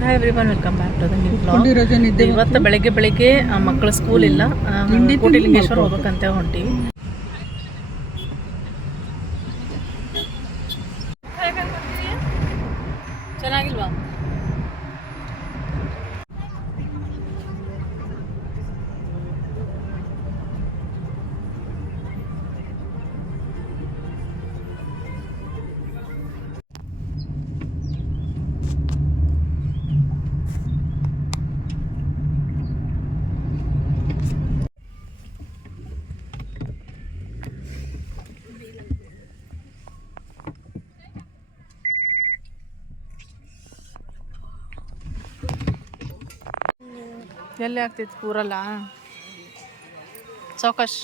Hi everyone welcome back to the new blog ಇವತ್ತು ಬೆಳಗ್ಗೆ ಬೆಳಿಗ್ಗೆ ಆ, ಮಕ್ಕಳ ಸ್ಕೂಲ್ ಇಲ್ಲ. ಕೋಟಿಲಿಂಗೇಶ್ವರ ಹೋಗ್ಬೇಕಂತ ಹೊಂಟಿವಿ ಎಲ್ಲಿ ಆಗ್ತೈತಿ ಪೂರಲ್ಲ ಚೌಕಾಶ್.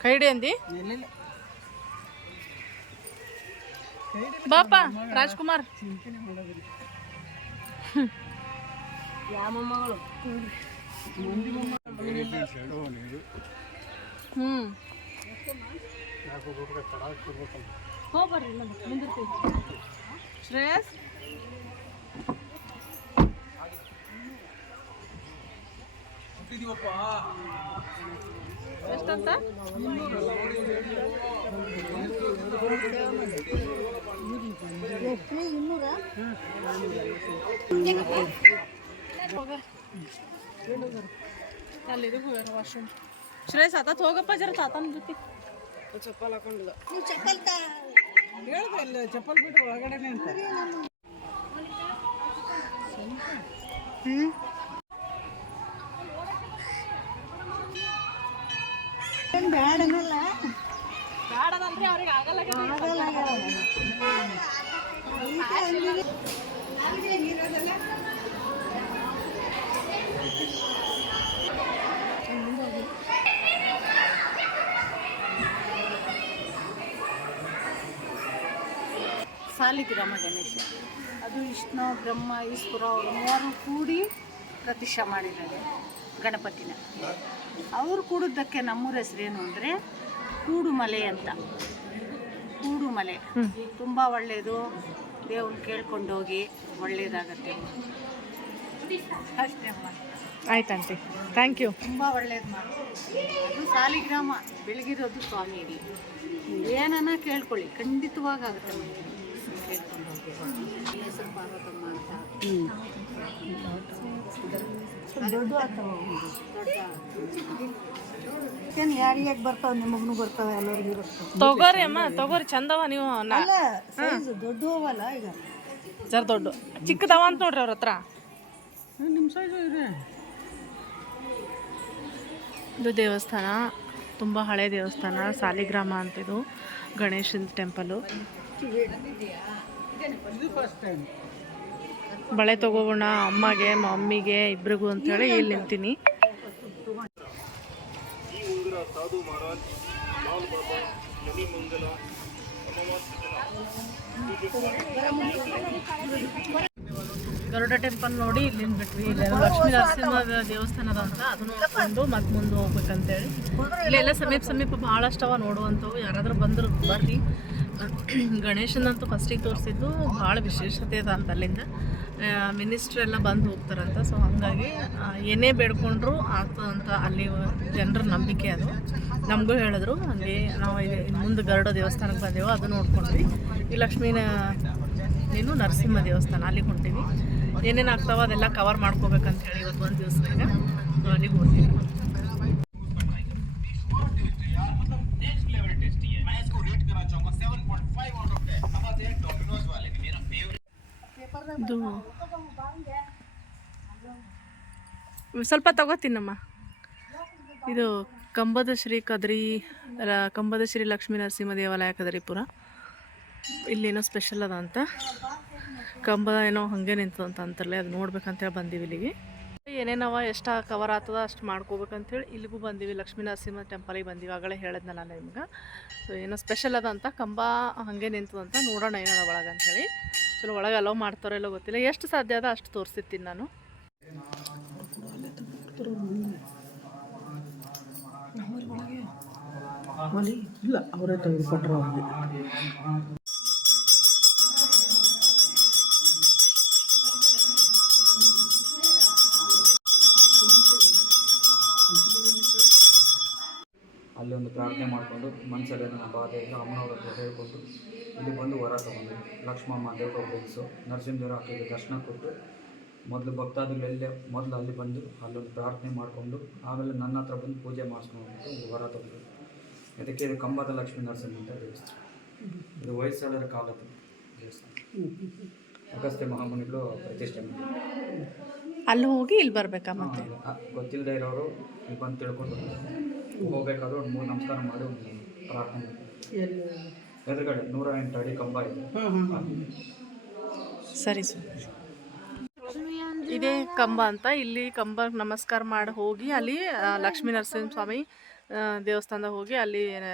ಕೈ ಹಿಡಿ ಅಂದಿ ಬಾಪ ರಾಜ್ಕುಮಾರ್. ಹ್ಮ್. ಹೋಗ್ಬರ್ರಿ ಶ್ರೇಯಸ್ ಎಷ್ಟಂತ? ಹೋಗ. ಅಲ್ಲಿ ಇದಕ್ಕೆ ಹೋಗ್ಯಾರ ವಾಶ್ರೂಮ್ ಶ್ರೇಯಸ್ ಆತ ಹೋಗಪ್ಪ ಜರ ತಾತನ ಜೊತೆ. ಹೇಳ್ದೆ ಚಪ್ಪಲ್ ಬಿಟ್ಟು ಒಳಗಡೆನೆ ಅಂತ. ಬ್ಯಾಡದಂದ್ರೆ ಅವ್ರಿಗೆ ಆಗಲ್ಲ ಸಾಲಿಗ್ರಾಮ ಗಣೇಶ. ಅದು ವಿಷ್ಣು ಬ್ರಹ್ಮ ಈಶ್ವರ ಅವರು ಮೂವರು ಕೂಡಿ ಪ್ರತಿಷ್ಠೆ ಮಾಡಿದ್ದಾರೆ ಗಣಪತಿನ. ಅವರು ಕೂಡಿದ್ದಕ್ಕೆ ನಮ್ಮೂರ ಹೆಸರೇನು ಅಂದರೆ ಕೂಡುಮಲೆ ಅಂತ. ಕೂಡುಮಲೆ. ತುಂಬ ಒಳ್ಳೆಯದು ದೇವ್ರು ಕೇಳ್ಕೊಂಡು ಹೋಗಿ ಒಳ್ಳೆಯದಾಗತ್ತೆ ಅಷ್ಟೇ ಆಯ್ತಂತೆ ಥ್ಯಾಂಕ್ ಯು ತುಂಬ ಒಳ್ಳೇದು ಮಾಡಿ ಅದು ಸಾಲಿಗ್ರಾಮ. ಬೆಳಗಿರೋದು ಸ್ವಾಮಿ ಇಲ್ಲಿ ಏನನ್ನ ಕೇಳ್ಕೊಳ್ಳಿ. ಖಂಡಿತವಾಗಿ ಆಗುತ್ತೆ ನಮಗೆ ಕೇಳ್ಕೊಂಡು ಹೋಗಿ ಈ ಹೆಸರು ಪಾರ್ವತಮ್ಮ ಅಂತ ದೊಡ್ಡ ಏನು ಯಾರಿಗಾಗಿ ಬರ್ತಾವೆ ನಿಮಗೂ ಬರ್ತಾವೆ ಎಲ್ಲರಿಗೂ ಬರ್ತಾವೆ ತಗೋರಿ ಅಮ್ಮ ತಗೋರಿ ಚಂದವ ನೀವು ಅಲ್ಲ ಸೈಜ್ ದೊಡ್ಡ ಈಗ. ಜರ ದೊಡ್ಡ. ಚಿಕ್ಕದವ ಅಂತ ನೋಡ್ರಿ ಅವ್ರ ಹತ್ರ. ನಿಮ್ಮ ಸೈಜು ಇದೆ ಇದು ದೇವಸ್ಥಾನ ತುಂಬ ಹಳೆ ದೇವಸ್ಥಾನ ಸಾಲಿಗ್ರಾಮ ಅಂತಿದು ಗಣೇಶನ ಟೆಂಪಲು ಇದು ಗಣೇಶನ್ ಟೈಮ್ ಬಳೆ ತಗೋಬೋಣ ಅಮ್ಮಗೆ ಮಮ್ಮಿಗೆ ಇಬ್ರಿಗೂ ಅಂತೇಳಿ ಇಲ್ಲಿ ನಿಂತೀನಿ. ಗರುಡ ಟೆಂಪಲ್ ನೋಡಿ ಇಲ್ಲಿಂದ ಬಿಟ್ವಿ. ಇಲ್ಲಿ ಲಕ್ಷ್ಮೀ ನರಸಿಂಹ ದೇವಸ್ಥಾನ ಅದ ಅಂತ ಅದನ್ನು ನೋಡ್ಕೊಂಡು ಮತ್ತೆ ಮುಂದೆ ಹೋಗ್ಬೇಕಂತೇಳಿ. ಇಲ್ಲೆಲ್ಲ ಸಮೀಪ ಸಮೀಪ ಭಾಳಷ್ಟವ ನೋಡುವಂಥವು. ಯಾರಾದರೂ ಬಂದ್ರು ಬರ್ರಿ. ಗಣೇಶನಂತೂ ಫಸ್ಟಿಗೆ ತೋರಿಸಿದ್ದು ಭಾಳ ವಿಶೇಷತೆ ಅದ ಅಂತ ಅಲ್ಲಿಂದ. ಮಿನಿಸ್ಟ್ರ್ ಎಲ್ಲ ಬಂದು ಹೋಗ್ತಾರಂತ. ಸೊ ಹಾಗಾಗಿ ಏನೇ ಬೇಡ್ಕೊಂಡ್ರು ಆಗ್ತದಂತ ಅಲ್ಲಿ ಜನರ ನಂಬಿಕೆ ಅದು. ನಮಗೂ ಹೇಳಿದ್ರು, ಹಂಗೆ ನಾವು ಮುಂದೆ ಗರುಡ ದೇವಸ್ಥಾನಕ್ಕೆ ಬಂದೆವು, ಅದು ನೋಡ್ಕೊಂಡ್ವಿ. ಈ ಲಕ್ಷ್ಮೀನ, ಏನು ನರಸಿಂಹ ದೇವಸ್ಥಾನ ಅಲ್ಲಿಗೆ ಹೊಂಟೀವಿ ಏನೇನು ಆಗ್ತಾವ ಅದೆಲ್ಲ ಕವರ್ ಮಾಡ್ಕೋಬೇಕಂತ ಹೇಳಿ ಇವತ್ತು ಒಂದು ದಿವಸದಾಗ. ಅಲ್ಲಿಗೆ ಹೋಗ್ತೀವಿ. ಇದು. ಸ್ವಲ್ಪ ತಗೋತೀನಮ್ಮ ಇದು ಕಂಬದ ಶ್ರೀ ಕದ್ರಿ ಕಂಬದ ಶ್ರೀ ಲಕ್ಷ್ಮೀ ನರಸಿಂಹ ದೇವಾಲಯ ಕದರಿಪುರ ಇಲ್ಲೇನೋ ಸ್ಪೆಷಲ್ ಅದ ಅಂತ. ಕಂಬದ ಏನೋ ಹಾಗೆ ನಿಂತು ಅಂತ ಅಂತಾರಲ್ಲ, ಅದು ನೋಡ್ಬೇಕಂತೇಳಿ ಬಂದೀವಿ ಇಲ್ಲಿಗೆ. ಏನೇನವ, ಎಷ್ಟು ಕವರ್ ಆಗ್ತದ ಅಷ್ಟು ಮಾಡ್ಕೋಬೇಕಂತೇಳಿ ಇಲ್ಲಿಗೂ ಬಂದೀವಿ. ಲಕ್ಷ್ಮೀ ನರಸಿಂಹ ಟೆಂಪಲಿಗೆ ಬಂದೀವಿ. ಆಗಲೇ ಹೇಳಿದ್ನಲ್ಲ ನಿಮ್ಗೆ. ಸೊ ಏನೋ ಸ್ಪೆಷಲ್ ಅದ ಅಂತ ಕಂಬ ಹಾಗೆ ನಿಂತದಂತ ನೋಡೋಣ ಏನದ ಒಳಗೆ ಅಂಥೇಳಿ. ಚಲೋ ಒಳಗೆ ಅಲೋ ಮಾಡ್ತಾರೋ ಇಲ್ಲೋ ಗೊತ್ತಿಲ್ಲ. ಎಷ್ಟು ಸಾಧ್ಯ ಅದ ಅಷ್ಟು ತೋರಿಸಿರ್ತೀನಿ ನಾನು. ಇಲ್ಲ, ಅವರೇ ತೆಗೆದುಕೊಟ್ರು ಅವ್ರಿಗೆ. ಅಲ್ಲಿ ಒಂದು ಪ್ರಾರ್ಥನೆ ಮಾಡಿಕೊಂಡು ಮನಸ್ಸಲ್ಲಿ ನನ್ನ ಬಾಧೆ ಇಲ್ಲ ಅಮ್ಮನವ್ರ ಹತ್ರ ಹೇಳ್ಕೊಂಡು ಇಲ್ಲಿ ಬಂದು ವರ ತಗೊಂಡು ಲಕ್ಷ್ಮಮ್ಮ ದೇವ್ರ ಬೆಳೆಸು ನರಸಿಂಹದೇವ್ರ ಆಕೆಗೆ ದರ್ಶನ ಕೊಟ್ಟು ಮೊದಲು ಭಕ್ತಾದಿಗಳೆಲ್ಲೇ ಮೊದಲು ಅಲ್ಲಿ ಬಂದು ಅಲ್ಲೊಂದು ಪ್ರಾರ್ಥನೆ ಮಾಡಿಕೊಂಡು ಆಮೇಲೆ ನನ್ನ ಹತ್ರ ಬಂದು ಪೂಜೆ ಮಾಡಿಸ್ಕೊಂಡು ವರ ತಗೊಂಡು ಇದಕ್ಕೆ ಇದು ಕಂಬದ ಲಕ್ಷ್ಮೀ ನರಸಿಂಹ ಅಂತ ದೇವಸ್ಥಾನ. ಇದು ವಯಸ್ಸಾದರ ಕಾಲದ ದೇವಸ್ಥಾನ. ಅಗಸ್ತ್ಯ ಮಹಾಮುನಿಗಳು ಪ್ರತಿಷ್ಠೆ ಮಾಡಿದ್ರು. ಅಲ್ಲಿ ಹೋಗಿ ಇಲ್ಲಿ ಬರಬೇಕಾ ಮತ್ತೆ? ಆ, ಗೊತ್ತಿಲ್ಲದೆ ಇರೋರು ಇಲ್ಲಿ ಬಂದು ತಿಳ್ಕೊಂಡು ಹೋಗ್ಬೇಕಾದ್ರೆ ಒಂದು ಮೂರು ನಮಸ್ಕಾರ ಮಾಡಿ ಒಂದು ಪ್ರಾರ್ಥನೆ. ಎದುರುಗಡೆ ನೂರ ಎಂಟು ಅಡಿ ಕಂಬ ಇದೆ. ಸರಿ ಸರ್. ಇದೇ ಕಂಬ ಅಂತ ಇಲ್ಲಿ ಕಂಬ ನಮಸ್ಕಾರ ಮಾಡಿ ಹೋಗಿ ಅಲ್ಲಿ ಆ, ಲಕ್ಷ್ಮೀ ನರಸಿಂಹ ಸ್ವಾಮಿ ದೇವಸ್ಥಾನದ ದೇವಸ್ಥಾನದಾಗ ಹೋಗಿ ಅಲ್ಲಿ ಆ,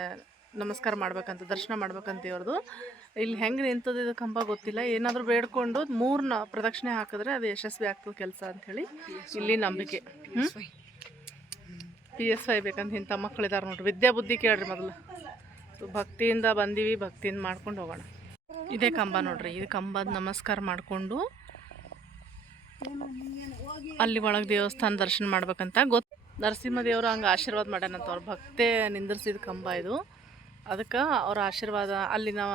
ನಮಸ್ಕಾರ ಮಾಡ್ಬೇಕಂತ ದರ್ಶನ ಮಾಡ್ಬೇಕಂತ ದೇವ್ರದ್ದು ಇಲ್ಲಿ ಹೆಂಗೆ ನಿಂತದ ಇದು ಕಂಬ ಗೊತ್ತಿಲ್ಲ. ಏನಾದರೂ ಬೇಡ್ಕೊಂಡು ಮೂರು ಪ್ರದಕ್ಷಿಣೆ ಹಾಕಿದ್ರೆ ಅದು ಯಶಸ್ವಿ ಆಗ್ತದೆ ಕೆಲಸ ಅಂಥೇಳಿ ಇಲ್ಲಿ ನಂಬಿಕೆ. ಪಿ ಎಸ್ ವೈ ಬೇಕಂತ ಇಂಥ ಮಕ್ಕಳಿದ್ದಾರೆ ನೋಡ್ರಿ. ವಿದ್ಯಾ ಬುದ್ಧಿ ಕೇಳ್ರಿ ಮೊದಲು. ಭಕ್ತಿಯಿಂದ ಬಂದೀವಿ, ಭಕ್ತಿಯಿಂದ ಮಾಡ್ಕೊಂಡು ಹೋಗೋಣ. ಇದೇ ಕಂಬ ನೋಡ್ರಿ. ಇದು ಕಂಬದ ನಮಸ್ಕಾರ ಮಾಡಿಕೊಂಡು ಅಲ್ಲಿ ಒಳಗೆ ದೇವಸ್ಥಾನ ದರ್ಶನ ಮಾಡ್ಬೇಕಂತ ಗೊತ್ತು ನರಸಿಂಹ ದೇವರು ಹಂಗೆ ಆಶೀರ್ವಾದ ಮಾಡ್ಯಾನಂತ ಅವ್ರ ಭಕ್ತೆ ನಿಂದಿರ್ಸಿದ ಕಂಬ ಇದು. ಅದಕ್ಕೆ ಅವ್ರ ಆಶೀರ್ವಾದ ಅಲ್ಲಿ ನಾವು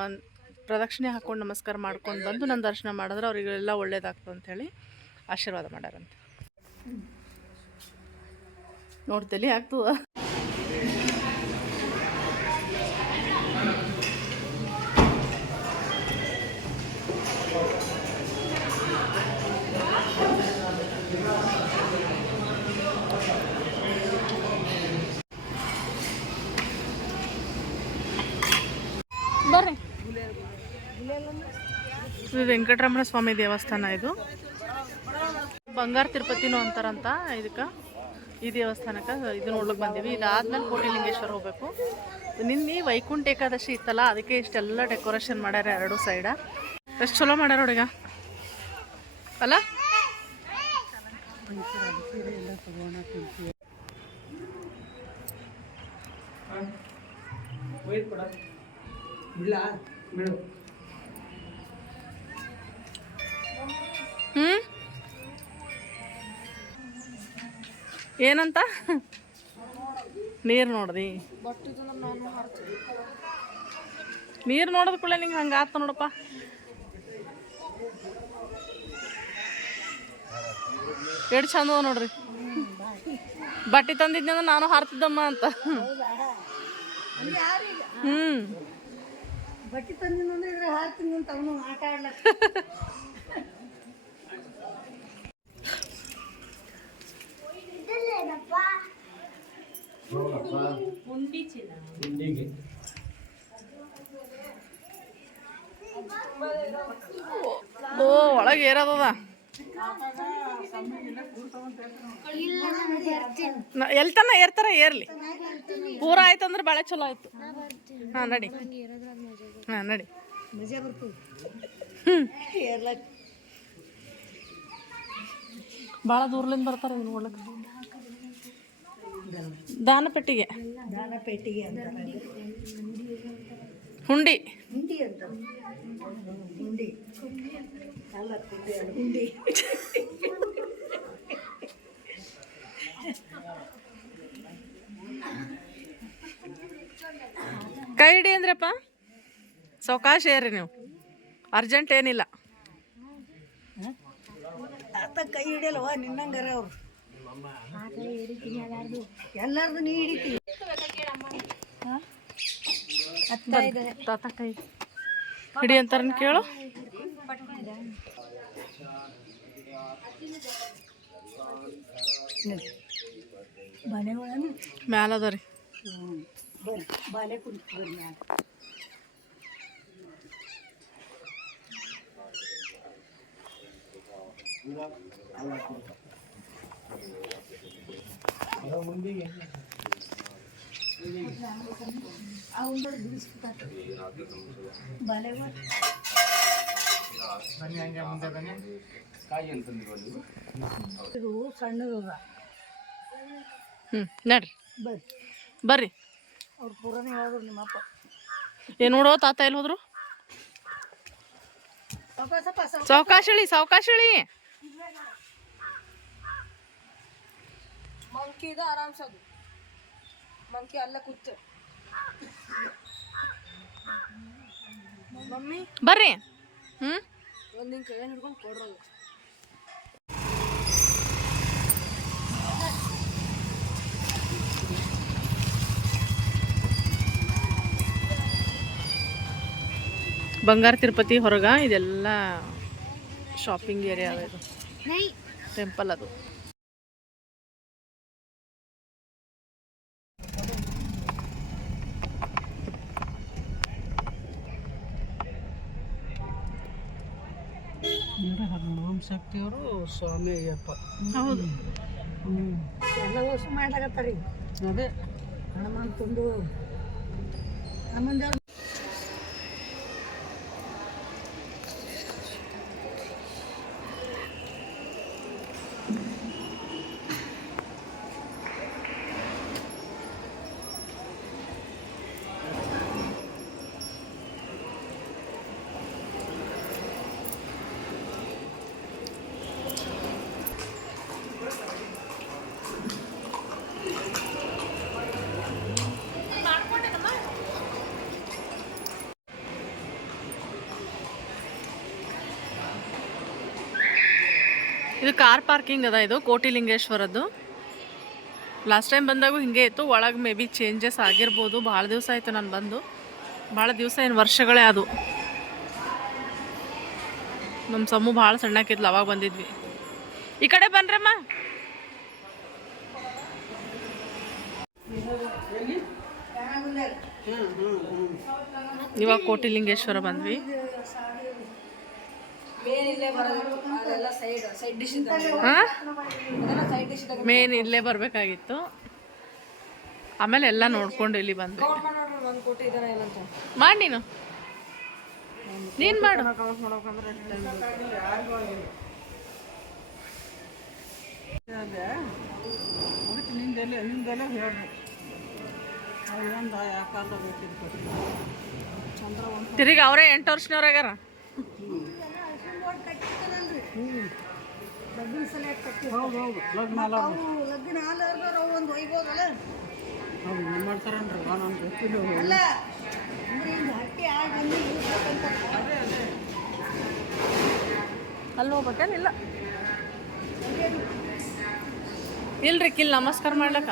ಪ್ರದಕ್ಷಿಣೆ ಹಾಕ್ಕೊಂಡು ನಮಸ್ಕಾರ ಮಾಡ್ಕೊಂಡು ಬಂದು ನನ್ನ ದರ್ಶನ ಮಾಡಿದ್ರೆ ಅವರಿಗೆಲ್ಲ ಒಳ್ಳೇದಾಗ್ತದೆ ಅಂಥೇಳಿ ಆಶೀರ್ವಾದ ಮಾಡ್ಯಾರಂತೆ. ನೋಡ್ತೇಲಿ ಆಗ್ತದ. ಬರ್ರಿ ಇದು ವೆಂಕಟರಮಣ ಸ್ವಾಮಿ ದೇವಸ್ಥಾನ ಇದು. ಬಂಗಾರ ತಿರುಪತಿನೂ ಅಂತಾರಂತ ಇದಕ್ಕೆ, ಈ ದೇವಸ್ಥಾನಕ್ಕೆ ಇದು ನೋಡ್ಲಿಕ್ಕೆ ಬಂದೀವಿ. ಇದಾದ್ಮೇಲೆ ಕೋಟಿಲಿಂಗೇಶ್ವರ ಹೋಗ್ಬೇಕು. ನಿನ್ನೆ ವೈಕುಂಠ ಏಕಾದಶಿ ಇತ್ತಲ್ಲ, ಅದಕ್ಕೆ ಇಷ್ಟೆಲ್ಲ ಡೆಕೋರೇಷನ್ ಮಾಡ್ಯಾರ ಎರಡು ಸೈಡ. ಎಷ್ಟು ಚಲೋ ಮಾಡ್ಯಾರ ಹುಡುಗ ಅಲ್ಲ? ಇಲ್ಲ ಹ್ಞೂ ಏನಂತ? ನೀರು ನೋಡ್ರಿ ನೀರು ನೋಡಿದ ಕೂಡಲೇ ನಿಂಗೆ ಹಂಗೆ ಆತ ನೋಡಪ್ಪ. ಎಷ್ಟು ಚಂದ ನೋಡ್ರಿ. ಬಟ್ಟೆ ತಂದಿದ್ದೆ ಅಂದ್ರೆ ನಾನು ಹಾರ್ತಿದ್ದಮ್ಮ ಅಂತ. ಹ್ಞೂ ಬಟ್ಟೆ ತಂದಿನ ಅಂದ್ರೆ ಹಾಕ್ತೀನಿ ಅಂತ ಅವನು ಆಟ ಆಡ್ಲಕ್ಕ ಓ ಒಳಗೆ ಏರದದ ಎಲ್ಲಿ ತನ ಏರ್ತಾರ ಏರ್ಲಿ ಪೂರ ಆಯ್ತು ಅಂದ್ರೆ ಭಾಳ ಚಲೋ ಆಯ್ತು ಹಾಂ ನಡಿ ಹಾಂ ನಡಿ ಮಜಾ ಬರ್ತದೆ ಭಾಳ ದೂರ್ಲಿಂದ ಬರ್ತಾರ ಇದನ್ನ ನೋಡ್ಲಿಕ್ಕೆ ದಾನ ಪೆಟ್ಟಿಗೆ ದಾನ ಪೆಟ್ಟಿಗೆ ಅಂತ ಹುಂಡಿ. ಹಿಂಡಿ ಅಂತ. ಹಿಂಡಿ. ಅಲ್ಲ ಕುಂಡಿ ಅಲ್ಲ ಹಿಂಡಿ. ಕೈ ಹಿಡಿ ಅಂದ್ರಪ್ಪ. ಸಾವಕಾಶ ಏರಿ ನೀವು? ಅರ್ಜೆಂಟ್ ಏನಿಲ್ಲ. ಆತ ಕೈ ಹಿಡಿಯಲ್ವ? ನಿನ್ನಂಗಾರ ಅವ್ರು. ಎಲ್ಲಾರ್ದು ನೀ ಹಿಡಿತಿ ತಾತ ಕೈ ಹಿಡಿ ಅಂತಾರನ್ ಕೇಳು. ಮ್ಯಾಲ ಅದ ರೀ ಬರ್ರಿ ಬಾಲೆ ಕುಂತು ಇದು ಸಣ್ಣದ ಹ್ಞೂ ಬರ್ರಿ. ಬರ್ರಿ ಅವ್ರು ಹೇಳಿದ್ರು ಏನು ನೋಡೋ ತಾತ ಎಲ್ಲಿ ಹೋದ್ರು? ಸಾವಕಾಶ ಇಳಿ ಸಾವಕಾಶ ಇದು ಆರಾಮ್ಸದು ಮಂಕಿ ಅಲ್ಲ ಕೂತು. ಬರ್ರಿ. ಹ್ಞೂ ಒಂದು ಹಿಂಗೆ ಕೈ ಹಿಡ್ಕೊಂಡು ಕೊಡ್ರೋದು ಬಂಗಾರ ತಿರುಪತಿ ಹೊರಗ ಇದೆಲ್ಲ ಶಾಪಿಂಗ್ ಏರಿಯಾ ಇದು. ಟೆಂಪಲ್ ಅದು ಅಂದ್ರೆ ಹನುಮಾನ್ ಶಕ್ತಿಯವರು ಸ್ವಾಮಿ ಅಯ್ಯಪ್ಪ. ಹೌದು. ಎಲ್ಲ ವಸು ಮಾಡ್ಲಾಕತ್ತಾರಿ. ಅದೇ. ಹನುಮಂತಂದು ಹನುಮಂತ ಇದು ಕಾರ್ ಪಾರ್ಕಿಂಗ್ ಅದ ಇದು, ಕೋಟಿಲಿಂಗೇಶ್ವರದ್ದು. ಲಾಸ್ಟ್ ಟೈಮ್ ಬಂದಾಗೂ ಹಿಂಗೆ ಇತ್ತು, ಒಳಗೆ ಮೇ ಬಿ ಚೇಂಜಸ್ ಆಗಿರ್ಬೋದು, ಭಾಳ ದಿವಸ ಆಯಿತು ನಾನು ಬಂದು. ಭಾಳ ದಿವಸ ಏನು ವರ್ಷಗಳೇ ಅದು. ನಮ್ಮ ಸಮ್ಮು ಭಾಳ ಸಣ್ಣಕ್ಕಿದ್ಲು, ಅವಾಗ ಬಂದಿದ್ವಿ. ಈ ಕಡೆ ಬನ್ರಮ್ಮ. ಇವಾಗ ಕೋಟಿಲಿಂಗೇಶ್ವರ ಬಂದ್ವಿ. ಮೇನ್ ಇಲ್ಲೇ ಬರ್ಬೇಕಾಗಿತ್ತು ಅದೆಲ್ಲ ಸೈಡ್ ಸೈಡ್ ಡಿಶ್ ಇದ್ದಂಗೆ. ಅದೆಲ್ಲ ಸೈಡ್ ಡಿಶ್ ಇದ್ದಂಗೆ ಮೇನ್ ಇಲ್ಲೇ ಬರಬೇಕಾಗಿತ್ತು. ಆಮೇಲೆ ಎಲ್ಲ ನೋಡ್ಕೊಂಡು ಇಲ್ಲಿ ಬಂದ್ವಿ. ಕೌಂಟ್ ಮಾಡಿ ನೀನು. ನೀನು ಮಾಡು. ನಿಂದೆಲ್ಲ ನಿಂದೆಲ್ಲ ಹೇಳಿ ತಿರುಗಿ ಅವರೇ ಎಂಟು ವರ್ಷನವ್ರಾಗ್ಯಾರ ಹೌದು ಹೌದು. ಲಗ್ನ ಅಲ್ಲ. ಲಗ್ನ ಅವು ಒಂದು ಒಯ್ಬೋದಲ್ಲ ಹೌದು ಏನು ಮಾಡ್ತಾರೇನ್ರಿ? ನಾನು ಗೊತ್ತಿಲ್ಲ ಅಲ್ಲ ಅಂದ್ರೆ ಹಿಂಗೆ ಹಟ್ಟಿ ಆಗಿ ಬಂದು ಇರ್ಬೇಕಂತ ಅಲ್ಲಿ ಹೋಗ್ಬೇಕೇನಿಲ್ಲ. ಇಲ್ರಿ ಕಿಲ್ ನಮಸ್ಕಾರ ಮಾಡ್ಲಕ್ಕ?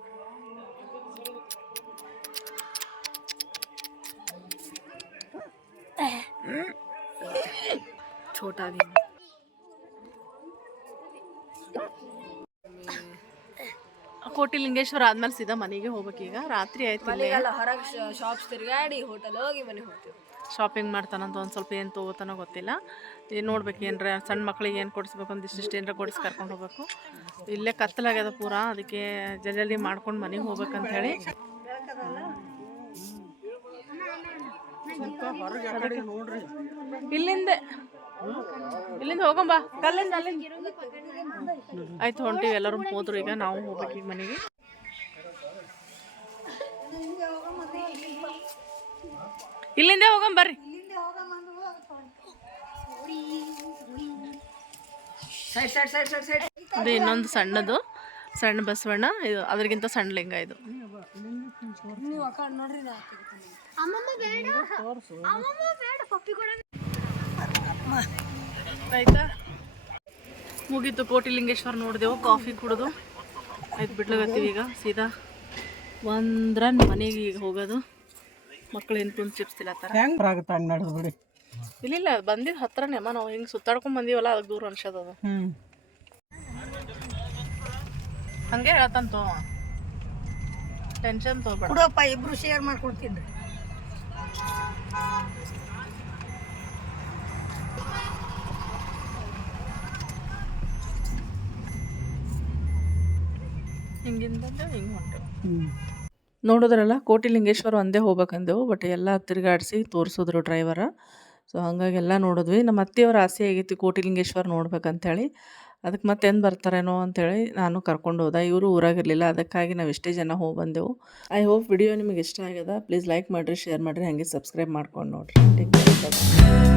छोटा भी ಕೋಟಿ ಲಿಂಗೇಶ್ವರ ಆದ್ಮೇಲೆ ಸೀದಾ ಮನೆಗೆ ಹೋಗ್ಬೇಕೀಗ ರಾತ್ರಿ ಆಯ್ತು ಇಲ್ಲೇ ಹೊರಗೆ ಶಾಪ್ಸ್ ತಿರುಗಾಡಿ ಹೋಟೆಲ್ ಹೋಗಿ ಮನೆ ಹೋಗ್ತೀವಿ ಶಾಪಿಂಗ್ ಮಾಡ್ತಾನಂತ ಒಂದು ಸ್ವಲ್ಪ ಏನು ತೊಗೋತಾನೋ ಗೊತ್ತಿಲ್ಲ ಏನು ನೋಡ್ಬೇಕು ಏನರ ಸಣ್ಣ ಮಕ್ಳಿಗೆ ಏನು ಕೊಡಿಸ್ಬೇಕು ಒಂದಿಷ್ಟು ಏನರ ಕೊಡಿಸಿ ಕರ್ಕೊಂಡು ಹೋಗ್ಬೇಕು ಇಲ್ಲೇ ಕತ್ತಲಾಗ್ಯದ ಪೂರ ಅದಕ್ಕೆ ಜಲ್ದಿ ಜಲ್ದಿ ಮಾಡ್ಕೊಂಡು ಮನೆಗೆ ಹೋಗ್ಬೇಕಂತ ಹೇಳಿ ಸ್ವಲ್ಪ ಹೊರಗೆ ಆ ಕಡೆ ನೋಡ್ರಿ ಇಲ್ಲಿಂದ ಇಲ್ಲಿಂದ ಹೋಗಂಬ. ಕಲ್ಲಿಂದ ಅಲ್ಲಿಂದ. ಆಯ್ತು ಹೊಂಟಿವಿ ಎಲ್ಲರೂ ಹೋದ್ರು ಈಗ ನಾವು ಹೋಗ್ಬೇಕು ಈಗ ಮನೆಗೆ. ಇಲ್ಲಿಂದ ಹೋಗಂ ಬರ್ರಿ. Side side side side side. ಅದು ಇನ್ನೊಂದು ಸಣ್ಣದು. ಸಣ್ಣ ಬಸವಣ್ಣ. ಇದು ಅದ್ರಗಿಂತ ಸಣ್ಣ ಲಿಂಗ ಇದು. ನೋಡ್ರಿ ಆಯ್ತಾ? ಮುಗೀತು ಕೋಟಿಲಿಂಗೇಶ್ವರ ನೋಡಿದೆವು ಕಾಫಿ ಕುಡಿದು. ಆಯ್ತು ಬಿಡ್ಲಾಗತ್ತೀವಿ ಈಗ ಸೀದಾ. ಒಂದ್ರ ಮನೆಗೆ ಈಗ ಹೋಗೋದು. ಮಕ್ಳು ಏನು ಚಿಪ್ಸ್ ತಿಲ್ಲತ್ತಾರ ಇಲ್ಲ ಆಗುತ್ತೆ ಹಂಗೆ ನಡೆದು ಬಿಡಿ. ಇಲ್ಲಿಲ್ಲ ಬಂದಿದ್ದು ಹತ್ರನೇ ಅಮ್ಮ ನಾವು ಹಿಂಗೆ ಸುತ್ತಾಡ್ಕೊಂಡ್ ಬಂದೀವಲ್ಲ ಅದಕ್ಕೆ ದೂರ ಅನ್ಸೋದು ಅದು ಹಂಗೆ ಹೇಳತ್ತಂತ ಟೆನ್ಷನ್ ತೊಗೊಬೇಡ. ಇಬ್ರು ಶೇರ್ ಮಾಡ್ಕೊಡ್ತೀನಿ ಹಿಂಗಿಂದ ಹಿಂಗೆ ನೋಡಿದ್ರಲ್ಲ, ಕೋಟಿಲಿಂಗೇಶ್ವರ ಒಂದೇ ಹೋಗ್ಬೇಕಂದೆವು ಬಟ್ ಎಲ್ಲ ತಿರುಗಾಡಿಸಿ ತೋರಿಸಿದ್ರು ಡ್ರೈವರ ಸೊ ಹಾಗಾಗಿ ಎಲ್ಲ ನೋಡಿದ್ವಿ. ನಮ್ಮ ಅತ್ತೆಯವ್ರ ಆಸೆ ಆಗೈತಿ ಕೋಟಿಲಿಂಗೇಶ್ವರ ನೋಡ್ಬೇಕಂತೇಳಿ? ಅದಕ್ಕೆ ಮತ್ತೆ ಏನು ಬರ್ತಾರೇನೋ ಅಂತೇಳಿ ನಾನು ಕರ್ಕೊಂಡು ಹೋದ. ಇವರು ಊರಾಗಿರಲಿಲ್ಲ, ಅದಕ್ಕಾಗಿ ನಾವು ಇಷ್ಟೇ ಜನ ಹೋಗಿ ಬಂದೆವು. ಐ ಹೋಪ್ ವಿಡಿಯೋ ನಿಮಗೆ ಇಷ್ಟ ಆಗ್ಯದ. ಪ್ಲೀಸ್ ಲೈಕ್ ಮಾಡಿರಿ ಶೇರ್ ಮಾಡಿರಿ, ಹಾಗೆ ಸಬ್ಸ್ಕ್ರೈಬ್ ಮಾಡ್ಕೊಂಡು ನೋಡಿರಿ.